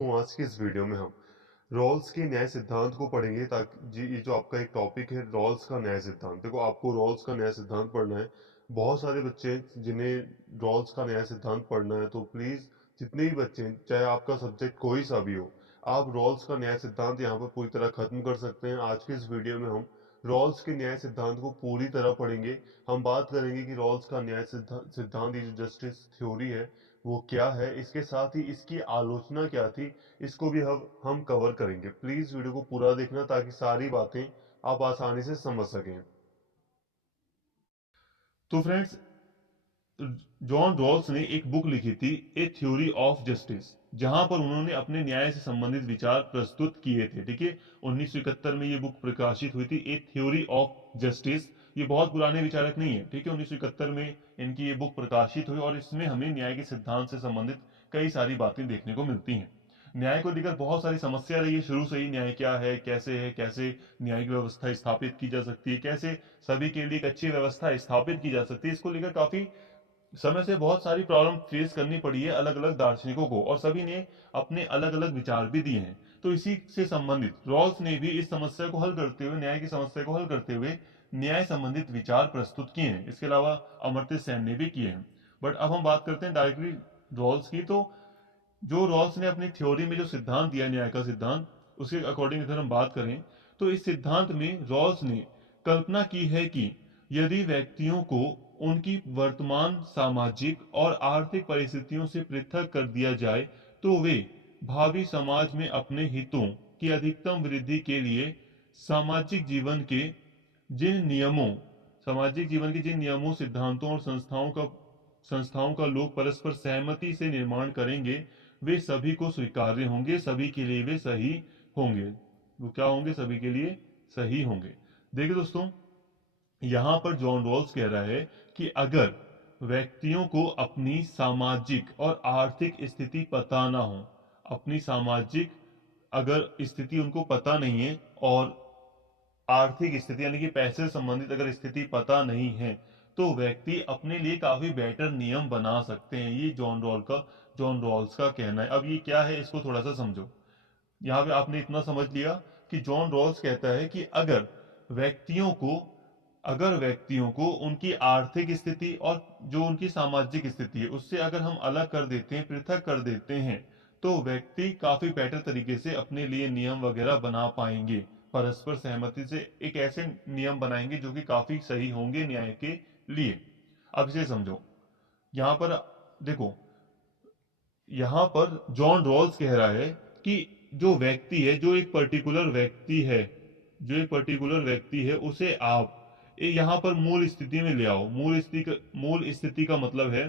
तो आज की इस वीडियो में हम रॉल्स के न्याय सिद्धांत को पढ़ेंगे ताकि जी ये जो आपका एक टॉपिक है रॉल्स का न्याय सिद्धांत। देखो आपको रॉल्स का न्याय सिद्धांत पढ़ना है। बहुत सारे बच्चे हैं जिन्हें रॉल्स का न्याय सिद्धांत पढ़ना है, तो प्लीज जितने भी बच्चे हैं चाहे आपका सब्जेक्ट कोई सा भी हो, आप रॉल्स का न्याय सिद्धांत यहाँ पर पूरी तरह खत्म कर सकते हैं। आज के इस वीडियो में हम रॉल्स के न्याय सिद्धांत को पूरी तरह पढ़ेंगे। हम बात करेंगे कि रॉल्स का न्याय सिद्धांत ये जो जस्टिस थ्योरी है वो क्या है, इसके साथ ही इसकी आलोचना क्या थी, इसको भी हम कवर करेंगे। प्लीज वीडियो को पूरा देखना ताकि सारी बातें आप आसानी से समझ सकें। तो फ्रेंड्स, जॉन रॉल्स ने एक बुक लिखी थी, ए थ्योरी ऑफ जस्टिस, जहां पर उन्होंने अपने न्याय से संबंधित विचार प्रस्तुत किए थे। ठीक है, 1971 में ये बुक प्रकाशित हुई थी, ए थ्योरी ऑफ जस्टिस। ये बहुत पुराने विचारक नहीं है। ठीक है, 1971 में इनकी ये बुक प्रकाशित हुई और इसमें हमें न्याय के सिद्धांत से संबंधित कई सारी बातें देखने को मिलती हैं। न्याय को लेकर बहुत सारी समस्या रही है शुरू से ही। न्याय क्या है, कैसे न्यायिक व्यवस्था स्थापित की जा सकती है, कैसे सभी के लिए एक अच्छी व्यवस्था स्थापित की जा सकती है, इसको लेकर काफी समय से बहुत सारी प्रॉब्लम फेस करनी पड़ी है अलग अलग दार्शनिकों को, और सभी ने अपने अलग अलग विचार भी दिए हैं। तो इसी से संबंधित रॉल्स ने भी इस समस्या को हल करते हुए, न्याय की समस्या को हल करते हुए न्याय संबंधित विचार प्रस्तुत किए हैं। इसके अलावा अमर्त्य सेन ने भी किए हैं। बट अब हम बात करते हैं डायरेक्टली रॉल्स की। तो जो रॉल्स ने अपनी थ्योरी में जो सिद्धांत दिया न्याय का सिद्धांत, उसके अकॉर्डिंग अगर हम बात करें तो इस सिद्धांत में रॉल्स ने कल्पना की है कि यदि व्यक्तियों को उनकी वर्तमान सामाजिक और आर्थिक परिस्थितियों से पृथक कर दिया जाए तो वे भावी समाज में अपने हितों की अधिकतम वृद्धि के लिए सामाजिक जीवन के जिन नियमों सामाजिक जीवन के जिन नियमों, सिद्धांतों और संस्थाओं का लोग परस्पर सहमति से निर्माण करेंगे, वे सभी को स्वीकार्य होंगे, सभी के लिए वे सही होंगे। वो क्या होंगे? सभी के लिए सही होंगे। देखिए दोस्तों, यहां पर जॉन रॉल्स कह रहा है कि अगर व्यक्तियों को अपनी सामाजिक और आर्थिक स्थिति पता ना हो, अपनी सामाजिक अगर स्थिति उनको पता नहीं है और आर्थिक स्थिति यानी कि पैसे से संबंधित अगर स्थिति पता नहीं है, तो व्यक्ति अपने लिए काफी बेटर नियम बना सकते हैं। ये जॉन रॉल्स का कहना है। अब ये क्या है, इसको थोड़ा सा समझो। यहाँ पे आपने इतना समझ लिया कि जॉन रॉल्स कहता है कि व्यक्तियों को व्यक्तियों को उनकी आर्थिक स्थिति और जो उनकी सामाजिक स्थिति है उससे अगर हम अलग कर देते हैं, पृथक कर देते हैं, तो व्यक्ति काफी बेटर तरीके से अपने लिए नियम वगैरह बना पाएंगे। परस्पर सहमति से एक ऐसे नियम बनाएंगे जो कि काफी सही होंगे न्याय के लिए। अब इसे समझो। यहाँ पर देखो, यहाँ पर जॉन रॉल्स कह रहा है कि जो व्यक्ति है, जो एक पर्टिकुलर व्यक्ति है, उसे आप यहाँ पर मूल स्थिति में ले आओ। मूल स्थिति का मतलब है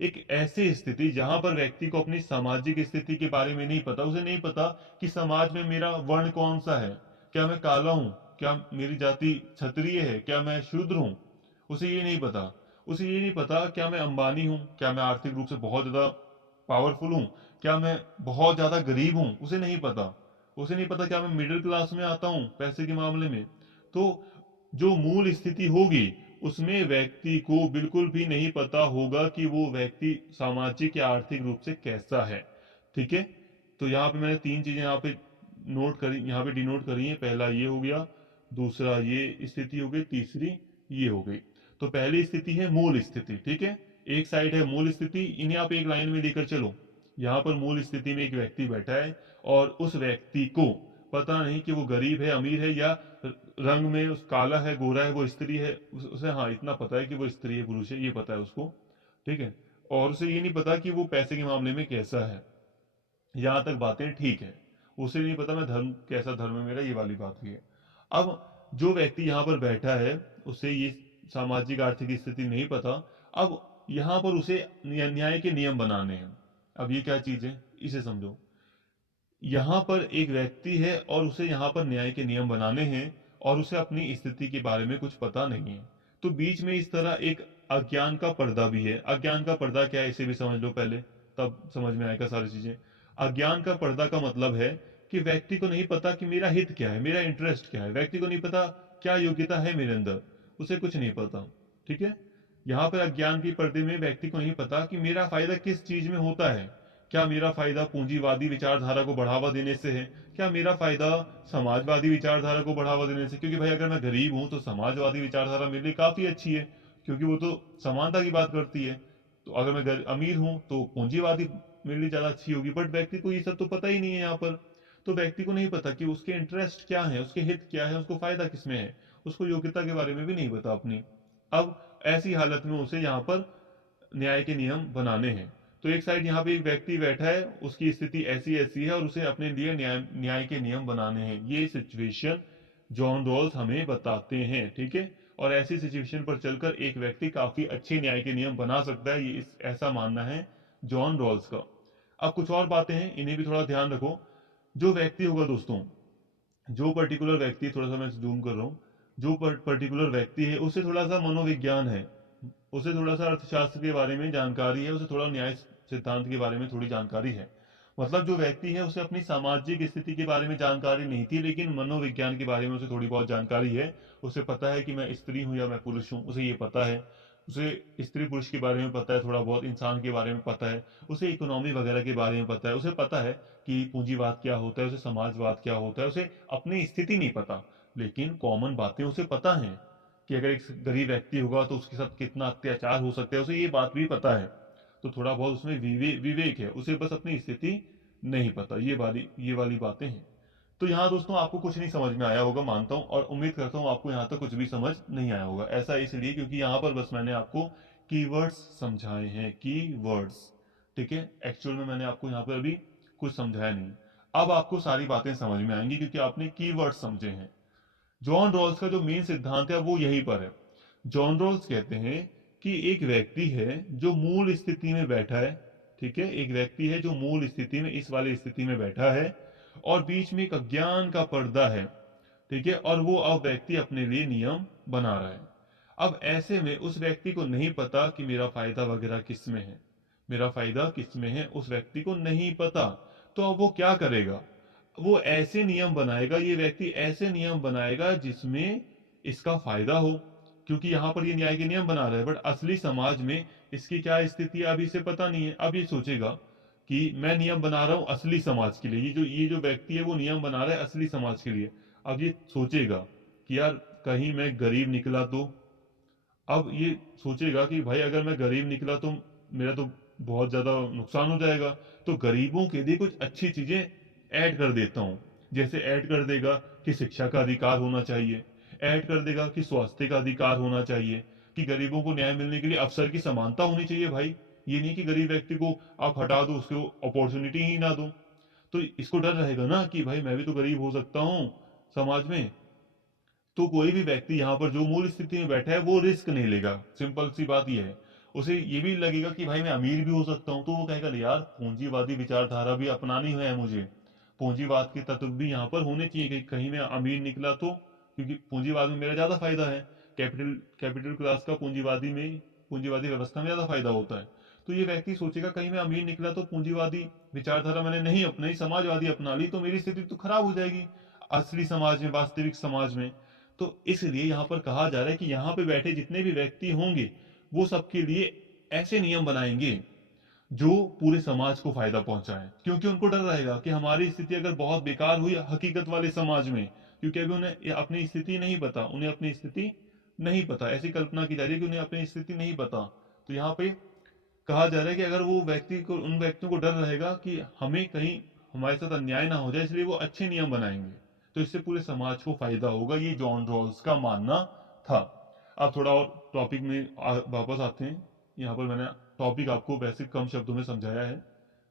एक ऐसी स्थिति जहां पर व्यक्ति को अपनी सामाजिक स्थिति के बारे में नहीं पता। उसे नहीं पता कि समाज में मेरा वर्ण कौन सा है, क्या मैं काला हूं, क्या मेरी जाति क्षत्रिय है, क्या मैं शूद्र हूं। उसे ये नहीं पता। उसे ये नहीं पता क्या मैं अंबानी हूं, क्या मैं आर्थिक रूप से बहुत ज्यादा पावरफुल हूं, क्या मैं बहुत ज्यादा गरीब हूं। उसे नहीं पता। उसे नहीं पता क्या मैं मिडिल क्लास में आता हूं पैसे के मामले में। तो जो मूल स्थिति होगी उसमें व्यक्ति को बिल्कुल भी नहीं पता होगा कि वो व्यक्ति सामाजिक या आर्थिक रूप से कैसा है। ठीक है, तो यहाँ पे मैंने तीन चीजें यहाँ पे डिनोट करी है। पहला ये हो गया, दूसरा ये स्थिति हो गई, तीसरी ये हो गई। तो पहली स्थिति है मूल स्थिति। ठीक है, एक साइड है मूल स्थिति, इन्हें आप एक लाइन में लेकर चलो। यहाँ पर मूल स्थिति में एक व्यक्ति बैठा है और उस व्यक्ति को पता नहीं कि वो गरीब है, अमीर है, या रंग में उस काला है, गोरा है, वो स्त्री है। उसे हाँ इतना पता है कि वो स्त्री है, पुरुष है, ये पता है उसको। ठीक है, और उसे ये नहीं पता कि वो पैसे के मामले में कैसा है। यहाँ तक बातें ठीक है। उसे नहीं पता मैं कैसा धर्म है मेरा, ये वाली बात भी है। अब जो व्यक्ति यहाँ पर बैठा है, उसे ये सामाजिक आर्थिक स्थिति नहीं पता। अब यहाँ पर उसे न्याय के नियम बनाने हैं। अब ये क्या चीज है, इसे समझो। यहाँ पर एक व्यक्ति है और उसे यहाँ पर न्याय के नियम बनाने हैं और उसे अपनी स्थिति के बारे में कुछ पता नहीं है। तो बीच में इस तरह एक अज्ञान का पर्दा भी है। अज्ञान का पर्दा क्या है, इसे भी समझ लो पहले, तब समझ में आएगा सारी चीजें। अज्ञान का पर्दा का मतलब है कि व्यक्ति को नहीं पता कि मेरा हित क्या है, मेरा इंटरेस्ट क्या है। व्यक्ति को नहीं पता क्या योग्यता है मेरे अंदर, उसे कुछ नहीं पता। ठीक है, यहाँ पर अज्ञान के पर्दे में व्यक्ति को नहीं पता कि मेरा फायदा किस चीज में होता है। क्या मेरा फायदा पूंजीवादी विचारधारा को बढ़ावा देने से है, क्या मेरा फायदा समाजवादी विचारधारा को बढ़ावा देने से? क्योंकि भाई अगर मैं गरीब हूं तो समाजवादी विचारधारा मेरे लिए काफी अच्छी है, क्योंकि वो तो समानता की बात करती है। तो अगर मैं अमीर हूं तो पूंजीवादी मेरे लिए ज्यादा अच्छी होगी। बट व्यक्ति को ये सब तो पता ही नहीं है यहाँ पर। तो व्यक्ति को नहीं पता कि उसके इंटरेस्ट क्या है, उसके हित क्या है, उसको फायदा किसमें है, उसको योग्यता के बारे में भी नहीं पता अपनी। अब ऐसी हालत में उसे यहाँ पर न्याय के नियम बनाने हैं। तो एक साइड यहाँ पे एक व्यक्ति बैठा है, उसकी स्थिति ऐसी ऐसी है और उसे अपने लिए न्याय न्याय के नियम बनाने हैं। ये सिचुएशन जॉन रॉल्स हमें बताते हैं, ठीक है। और ऐसी सिचुएशन पर चलकर एक व्यक्ति काफी अच्छे न्याय के नियम बना सकता है, ये ऐसा मानना है जॉन रॉल्स का। अब कुछ और बातें हैं, इन्हें भी थोड़ा ध्यान रखो। जो व्यक्ति होगा दोस्तों, जो पर्टिकुलर व्यक्ति, थोड़ा सा मैं जूम कर रहा हूँ, जो पर्टिकुलर व्यक्ति है उसे थोड़ा सा मनोविज्ञान है, उसे थोड़ा सा अर्थशास्त्र के बारे में जानकारी है, उसे थोड़ा न्याय सिद्धांत के बारे में थोड़ी जानकारी है। मतलब जो व्यक्ति है उसे अपनी सामाजिक स्थिति के बारे में जानकारी नहीं थी, लेकिन मनोविज्ञान के बारे में उसे थोड़ी बहुत जानकारी है। उसे पता है कि मैं स्त्री हूं या मैं पुरुष हूं, उसे ये पता है। उसे स्त्री पुरुष के बारे में पता है, थोड़ा बहुत इंसान के बारे में पता है, उसे इकोनॉमी वगैरह के बारे में पता है, उसे पता है कि पूंजीवाद क्या होता है, उसे समाजवाद क्या होता है। उसे अपनी स्थिति नहीं पता, लेकिन कॉमन बातें उसे पता है कि अगर एक गरीब व्यक्ति होगा तो उसके साथ कितना अत्याचार हो सकता है, उसे ये बात भी पता है। तो थोड़ा बहुत उसमें विवेक है, उसे बस अपनी स्थिति नहीं पता। ये वाली बातें हैं। तो यहाँ दोस्तों आपको कुछ नहीं समझ में आया होगा मानता हूँ, और उम्मीद करता हूँ आपको यहाँ तक कुछ भी समझ नहीं आया होगा। ऐसा इसलिए क्योंकि यहाँ पर बस मैंने आपको कीवर्ड्स समझाए हैं, कीवर्ड्स, ठीक है। एक्चुअल में मैंने आपको यहाँ पर अभी कुछ समझाया नहीं। अब आपको सारी बातें समझ में आएंगी क्योंकि आपने कीवर्ड्स समझे हैं। जॉन रॉल्स का जो मेन सिद्धांत है वो यहीं पर है। जॉन रॉल्स कहते हैं कि एक व्यक्ति है जो मूल स्थिति में बैठा है, ठीक है। एक व्यक्ति है जो मूल स्थिति में, इस वाली स्थिति में बैठा है, और बीच में एक अज्ञान का पर्दा है, ठीक है। और वो अब व्यक्ति अपने लिए नियम बना रहा है। अब ऐसे में उस व्यक्ति को नहीं पता कि मेरा फायदा वगैरह किस में है, मेरा फायदा किस में है, उस व्यक्ति को नहीं पता। तो अब वो क्या करेगा? वो ऐसे नियम बनाएगा, ये व्यक्ति ऐसे नियम बनाएगा जिसमें इसका फायदा हो, क्योंकि यहां पर ये न्याय के नियम बना रहा है। बट असली समाज में इसकी क्या स्थिति है अभी इसे पता नहीं है। अब ये सोचेगा कि मैं नियम बना रहा हूं असली समाज के लिए, ये जो व्यक्ति है वो नियम बना रहा है असली समाज के लिए। अब ये सोचेगा कि यार कहीं मैं गरीब निकला तो, अब ये सोचेगा कि भाई अगर मैं गरीब निकला तो मेरा तो बहुत ज्यादा नुकसान हो जाएगा, तो गरीबों के लिए कुछ अच्छी चीजें ऐड कर देता हूं। जैसे ऐड कर देगा कि शिक्षा का अधिकार होना चाहिए, ऐड कर देगा कि स्वास्थ्य का अधिकार होना चाहिए, कि गरीबों को न्याय मिलने के लिए अवसर की समानता होनी चाहिए भाई। ये नहीं कि गरीब व्यक्ति को आप हटा दो, उसको अपॉर्चुनिटी ही ना दो। तो इसको डर रहेगा ना कि भाई मैं भी तो गरीब हो सकता हूँ समाज में। तो कोई भी व्यक्ति यहाँ पर जो मूल स्थिति में बैठा है वो रिस्क नहीं लेगा, सिंपल सी बात ये है। उसे ये भी लगेगा कि भाई मैं अमीर भी हो सकता हूँ, तो वो कहेगा नहीं यार पूंजीवादी विचारधारा भी अपनानी है मुझे, पूंजीवाद के तत्व भी यहाँ पर होने चाहिए कि कहीं मैं अमीर निकला तो, क्योंकि पूंजीवाद में मेरा ज्यादा फायदा है। कैपिटल कैपिटल क्लास का पूंजीवादी व्यवस्था में ज्यादा फायदा होता है। तो ये व्यक्ति सोचेगा कहीं मैं अमीर निकला तो पूंजीवादी विचारधारा मैंने नहीं अपनाई, समाजवादी अपना ली, तो मेरी स्थिति तो खराब हो जाएगी असली समाज में, वास्तविक समाज में। तो इसलिए यहां पर कहा जा रहा है कि यहां पे बैठे जितने भी व्यक्ति होंगे वो सबके लिए ऐसे नियम बनाएंगे जो पूरे समाज को फायदा पहुंचाए, क्योंकि उनको डर रहेगा कि हमारी स्थिति अगर बहुत बेकार हुई हकीकत वाले समाज में, क्योंकि अभी उन्हें अपनी स्थिति नहीं पता, उन्हें अपनी स्थिति नहीं पता, ऐसी कल्पना की जा रही है कि उन्हें अपनी स्थिति नहीं पता। तो यहाँ पे कहा जा रहा है कि अगर वो व्यक्ति को, उन व्यक्तियों को डर रहेगा कि हमें कहीं हमारे साथ अन्याय ना हो जाए, इसलिए वो अच्छे नियम बनाएंगे, तो इससे पूरे समाज को फायदा होगा। ये जॉन रॉल्स का मानना था। अब थोड़ा और टॉपिक में वापस आते हैं। यहाँ पर मैंने टॉपिक आपको वैसे कम शब्दों में समझाया है,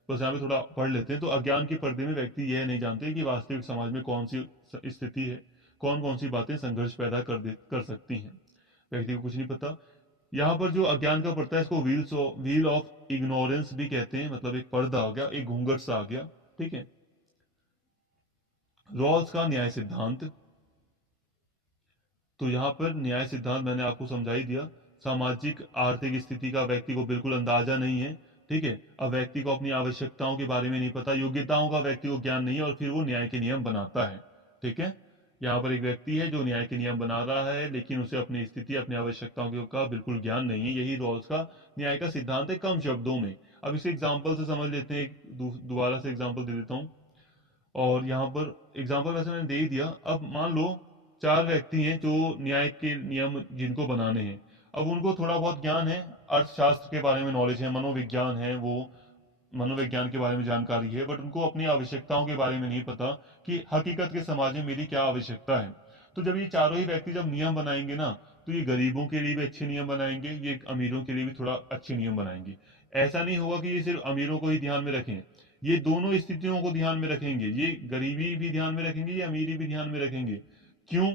बस यहाँ पे थोड़ा पढ़ लेते हैं। तो अज्ञान के पर्दे में व्यक्ति यह नहीं जानते कि वास्तविक समाज में कौन सी स्थिति है, कौन कौन सी बातें संघर्ष पैदा कर सकती हैं, व्यक्ति को कुछ नहीं पता। यहाँ पर जो अज्ञान का पर्दा है इसको व्हील ऑफ इग्नोरेंस भी कहते हैं, मतलब एक पर्दा आ गया, एक घूंघट सा आ गया, ठीक है। रॉल्स का न्याय सिद्धांत, तो यहाँ पर न्याय सिद्धांत मैंने आपको समझा ही दिया। सामाजिक आर्थिक स्थिति का व्यक्ति को बिल्कुल अंदाजा नहीं है, ठीक है। अब व्यक्ति को अपनी आवश्यकताओं के बारे में नहीं पता, योग्यताओं का व्यक्ति को ज्ञान नहीं है, और फिर वो न्याय के नियम बनाता है, ठीक है। यहाँ पर एक व्यक्ति है जो न्याय के नियम बना रहा है, लेकिन उसे अपनी स्थिति, अपनी आवश्यकताओं का बिल्कुल ज्ञान नहीं है। यही रॉल्स का न्याय का सिद्धांत है कम शब्दों में। अब इसे एग्जाम्पल से समझ लेते हैं, एक दोबारा से एग्जाम्पल दे देता हूँ। और यहाँ पर एग्जाम्पल वैसे मैंने दे ही दिया। अब मान लो चार व्यक्ति हैं जो न्याय के नियम जिनको बनाने हैं। अब उनको थोड़ा बहुत ज्ञान है, अर्थशास्त्र के बारे में नॉलेज है, मनोविज्ञान है, वो मनोविज्ञान के बारे में जानकारी है, बट उनको अपनी आवश्यकताओं के बारे में नहीं पता कि हकीकत के समाज में मेरी क्या आवश्यकता है। तो जब ये चारों ही व्यक्ति जब नियम बनाएंगे ना, तो ये गरीबों के लिए भी अच्छे नियम बनाएंगे, ये अमीरों के लिए भी थोड़ा अच्छे नियम बनाएंगे। ऐसा नहीं होगा कि ये सिर्फ अमीरों को ही ध्यान में रखें, ये दोनों स्थितियों को ध्यान में रखेंगे, ये गरीबी भी ध्यान में रखेंगे, ये अमीरी भी ध्यान में रखेंगे। क्यों?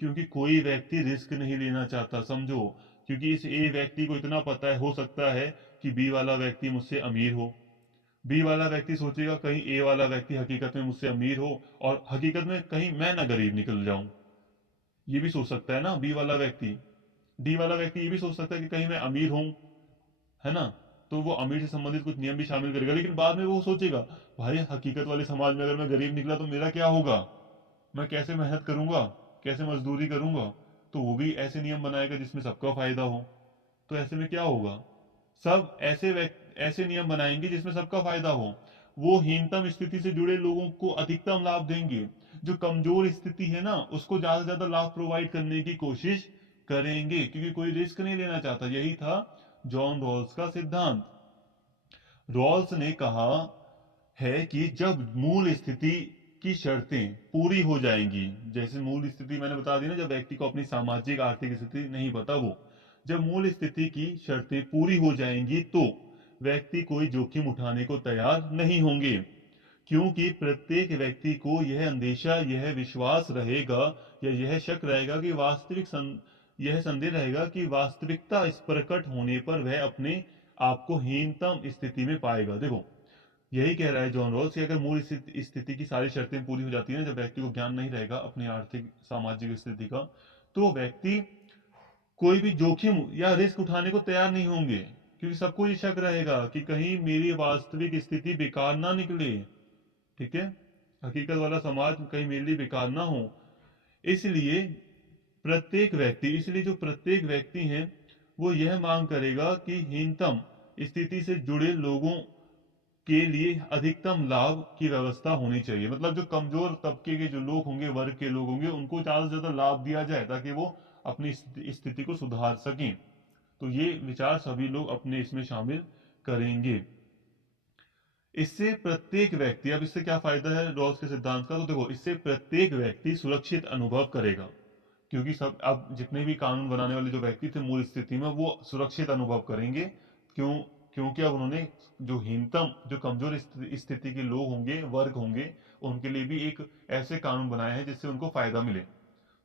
क्योंकि कोई व्यक्ति रिस्क नहीं लेना चाहता, समझो। क्योंकि इस ए व्यक्ति को इतना पता है, हो सकता है कि बी वाला व्यक्ति मुझसे अमीर हो। बी वाला व्यक्ति सोचेगा कहीं ए वाला व्यक्ति हकीकत में मुझसे अमीर हो, और हकीकत में कहीं मैं ना गरीब निकल जाऊं। ये भी सोच सकता है ना बी वाला व्यक्ति। डी वाला व्यक्ति ये भी सोच सकता है कि कहीं मैं अमीर हूं, है ना। तो वो अमीर से संबंधित कुछ नियम भी शामिल करेगा, लेकिन बाद में वो सोचेगा भाई हकीकत वाले समाज में अगर मैं गरीब निकला तो मेरा क्या होगा, मैं कैसे मेहनत करूंगा, कैसे मजदूरी करूंगा। तो वो भी ऐसे नियम बनाएगा जिसमें सबका फायदा हो। तो ऐसे में क्या होगा, सब ऐसे नियम बनाएंगे जिसमें सबका फायदा हो। वो हीनतम स्थिति से जुड़े लोगों को अधिकतम लाभ देंगे, जो कमजोर स्थिति है ना उसको ज्यादा से ज्यादा लाभ प्रोवाइड करने की कोशिश करेंगे, क्योंकि कोई रिस्क नहीं लेना चाहता। यही था जॉन रॉल्स का सिद्धांत। रॉल्स ने कहा है कि जब मूल स्थिति की शर्तें पूरी हो जाएंगी, जैसे मूल स्थिति मैंने बता दी ना, जब व्यक्ति को अपनी सामाजिक आर्थिक स्थिति नहीं पता, वो जब मूल स्थिति की शर्तें पूरी हो जाएंगी तो व्यक्ति कोई जोखिम उठाने को तैयार नहीं होंगे। क्योंकि प्रत्येक व्यक्ति को यह अंदेशा, यह विश्वास रहेगा, या यह शक रहेगा कि यह संदेह रहेगा कि वास्तविकता इस प्रकट होने पर वह अपने आप को हीनतम स्थिति में पाएगा। देखो, यही कह रहा है जॉन रॉल्स कि अगर मूल स्थिति की सारी शर्तें पूरी हो जाती है, जब व्यक्ति को ज्ञान नहीं रहेगा अपनी आर्थिक सामाजिक स्थिति का, तो व्यक्ति कोई भी जोखिम या रिस्क उठाने को तैयार नहीं होंगे, क्योंकि सबको ये शक रहेगा कि कहीं मेरी वास्तविक स्थिति बेकार ना निकले। ठीक है, हकीकत वाला समाज कहीं मेरे लिए बेकार ना हो। इसलिए इसलिए जो प्रत्येक व्यक्ति है वो यह मांग करेगा कि हीनतम स्थिति से जुड़े लोगों के लिए अधिकतम लाभ की व्यवस्था होनी चाहिए। मतलब जो कमजोर तबके के जो लोग होंगे, वर्ग के लोग होंगे, उनको ज्यादा से ज्यादा लाभ दिया जाए ताकि वो अपनी स्थिति को सुधार सकें। तो ये विचार सभी लोग अपने इसमें शामिल करेंगे। इससे प्रत्येक व्यक्ति, अब इससे क्या फायदा है रॉल्स के सिद्धांत का, तो देखो इससे प्रत्येक व्यक्ति सुरक्षित अनुभव करेगा। क्योंकि सब अब जितने भी कानून बनाने वाले जो व्यक्ति थे मूल स्थिति में, वो सुरक्षित अनुभव करेंगे। क्यों? क्योंकि अब उन्होंने जो हीनतम, जो कमजोर स्थिति के लोग होंगे, वर्ग होंगे, उनके लिए भी एक ऐसे कानून बनाए हैं जिससे उनको फायदा मिले।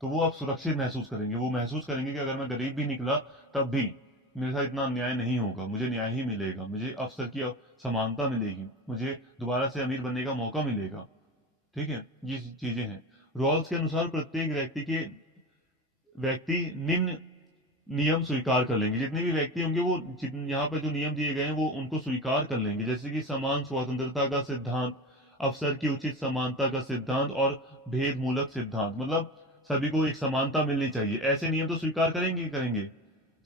तो वो अब सुरक्षित महसूस करेंगे, वो महसूस करेंगे कि अगर मैं गरीब भी निकला तब भी मेरे साथ इतना अन्याय नहीं होगा, मुझे न्याय ही मिलेगा, मुझे अवसर की समानता मिलेगी, मुझे दोबारा से अमीर बनने का मौका मिलेगा। ठीक है, ये चीजें हैं। रॉल्स के अनुसार प्रत्येक व्यक्ति निम्न नियम स्वीकार कर लेंगे। जितने भी व्यक्ति होंगे वो यहाँ पर जो नियम दिए गए हैं वो उनको स्वीकार कर लेंगे, जैसे कि समान स्वतंत्रता का सिद्धांत, अवसर की उचित समानता का सिद्धांत, और भेद मूलक सिद्धांत। मतलब सभी को एक समानता मिलनी चाहिए, ऐसे नियम तो स्वीकार करेंगे ही करेंगे।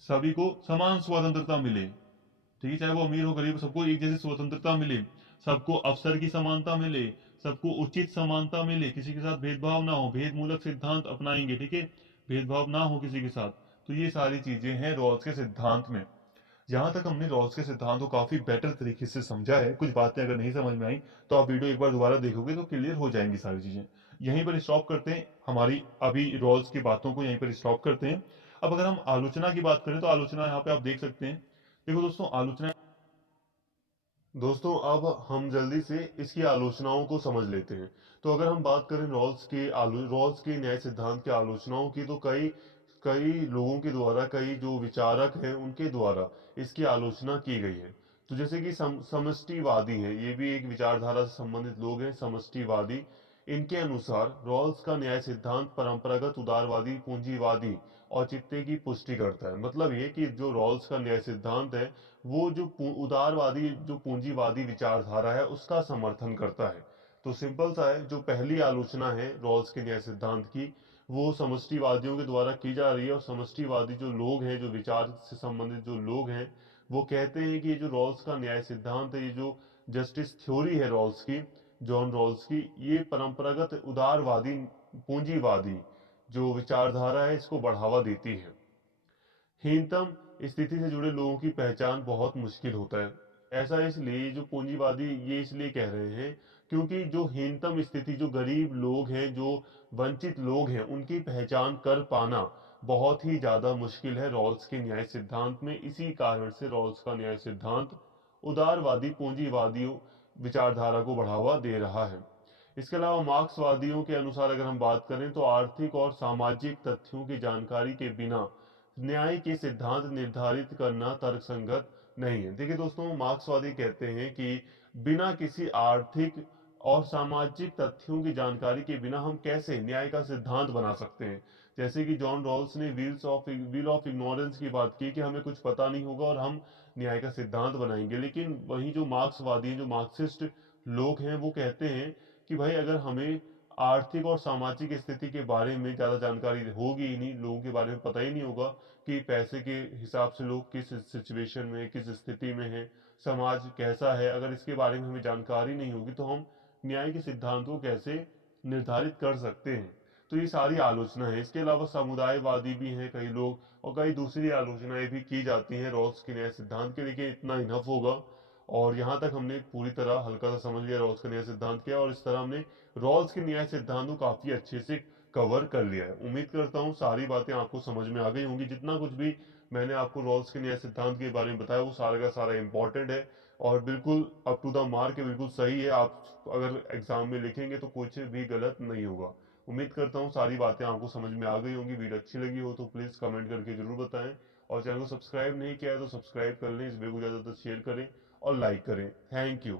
सभी को समान स्वतंत्रता मिले, ठीक है, चाहे वो अमीर हो गरीब, सबको एक जैसी स्वतंत्रता मिले, सबको अवसर की समानता मिले, सबको उचित समानता मिले, किसी के साथ भेदभाव ना हो, भेद मूलक सिद्धांत अपनाएंगे। ठीक है, भेदभाव ना हो किसी के साथ। तो ये सारी चीजें हैं रॉल्स के सिद्धांत में। जहां तक हमने रॉल्स के सिद्धांत को काफी बेटर तरीके से समझा है, कुछ बातें अगर नहीं समझ में आई तो आप वीडियो एक बार दोबारा देखोगे तो क्लियर हो जाएंगी सारी चीजें। यहीं पर स्टॉप करते हैं, हमारी अभी रॉल्स की बातों को यहीं पर स्टॉप करते हैं। अब अगर हम आलोचना की बात करें तो आलोचना यहाँ पे आप देख सकते हैं। देखो दोस्तों, आलोचना, दोस्तों अब हम जल्दी से इसकी आलोचनाओं को समझ लेते हैं। तो अगर हम बात करें रॉल्स के न्याय सिद्धांत की आलोचनाओं की, तो कई कई लोगों के द्वारा, कई जो विचारक हैं उनके द्वारा इसकी आलोचना की गई है। तो जैसे कि समष्टिवादी है, ये भी एक विचारधारा से संबंधित लोग हैं, समष्टिवादी। इनके अनुसार रॉल्स का न्याय सिद्धांत परंपरागत उदारवादी पूंजीवादी औचित्य की पुष्टि करता है। मतलब ये कि जो रॉल्स का न्याय सिद्धांत है वो जो उदारवादी, जो पूंजीवादी विचारधारा है उसका समर्थन करता है। तो सिंपल सा है, जो पहली आलोचना है रॉल्स के न्याय सिद्धांत की, वो समष्टिवादियों के द्वारा की जा रही है। और समष्टिवादी जो लोग हैं, जो विचार से संबंधित जो लोग हैं, वो कहते हैं कि ये जो रॉल्स का न्याय सिद्धांत है, ये जो जस्टिस थ्योरी है रॉल्स की, जॉन रॉल्स की, ये परंपरागत उदारवादी पूंजीवादी जो विचारधारा है इसको बढ़ावा देती है। हीनतम स्थिति से जुड़े लोगों की पहचान बहुत मुश्किल होता है। ऐसा इसलिए जो पूंजीवादी ये इसलिए कह रहे हैं क्योंकि जो हीनतम स्थिति, जो गरीब लोग हैं, जो वंचित लोग हैं, उनकी पहचान कर पाना बहुत ही ज्यादा मुश्किल है रॉल्स के न्याय सिद्धांत में। इसी कारण से रॉल्स का न्याय सिद्धांत उदारवादी पूंजीवादियों विचारधारा को बढ़ावा दे रहा है। इसके अलावा मार्क्सवादियों के अनुसार अगर हम बात करें तो आर्थिक और सामाजिक तथ्यों की जानकारी के बिना न्याय के सिद्धांत निर्धारित करना तर्कसंगत नहीं है। देखिए दोस्तों, मार्क्सवादी कहते हैं कि बिना किसी आर्थिक और सामाजिक तथ्यों की जानकारी के बिना हम कैसे न्याय का सिद्धांत बना सकते हैं। जैसे कि जॉन रॉल्स ने व्हील ऑफ इग्नोरेंस की बात की कि हमें कुछ पता नहीं होगा और हम न्याय का सिद्धांत बनाएंगे, लेकिन वही जो मार्क्सवादी हैं, जो मार्क्सिस्ट लोग हैं, वो कहते हैं कि भाई अगर हमें आर्थिक और सामाजिक स्थिति के बारे में ज्यादा जानकारी होगी ही नहीं, लोगों के बारे में पता ही नहीं होगा कि पैसे के हिसाब से लोग किस सिचुएशन में, किस स्थिति में है, समाज कैसा है, अगर इसके बारे में हमें जानकारी नहीं होगी तो हम न्याय के सिद्धांत को कैसे निर्धारित कर सकते हैं। तो ये सारी आलोचना है। इसके अलावा समुदायवादी भी हैं कई लोग, और कई दूसरी आलोचनाएं भी की जाती हैं रॉल्स के न्याय सिद्धांत के। लेकिन इतना इनफ होगा, और यहाँ तक हमने पूरी तरह हल्का सा समझ लिया रॉल्स का न्याय सिद्धांत क्या है, और इस तरह हमने रॉल्स के न्याय सिद्धांत को काफी अच्छे से कवर कर लिया है। उम्मीद करता हूँ सारी बातें आपको समझ में आ गई होंगी। जितना कुछ भी मैंने आपको रॉल्स के न्याय सिद्धांत के बारे में बताया वो सारा का सारा इंपॉर्टेंट है और बिल्कुल अप टू द मार्क है, बिल्कुल सही है। आप अगर एग्जाम में लिखेंगे तो कुछ भी गलत नहीं होगा। उम्मीद करता हूँ सारी बातें आपको समझ में आ गई होंगी। वीडियो अच्छी लगी हो तो प्लीज कमेंट करके जरूर बताएं, और चैनल को सब्सक्राइब नहीं किया है तो सब्सक्राइब कर लें। इस वीडियो को ज्यादा से ज्यादा शेयर करें और लाइक करें। Thank you.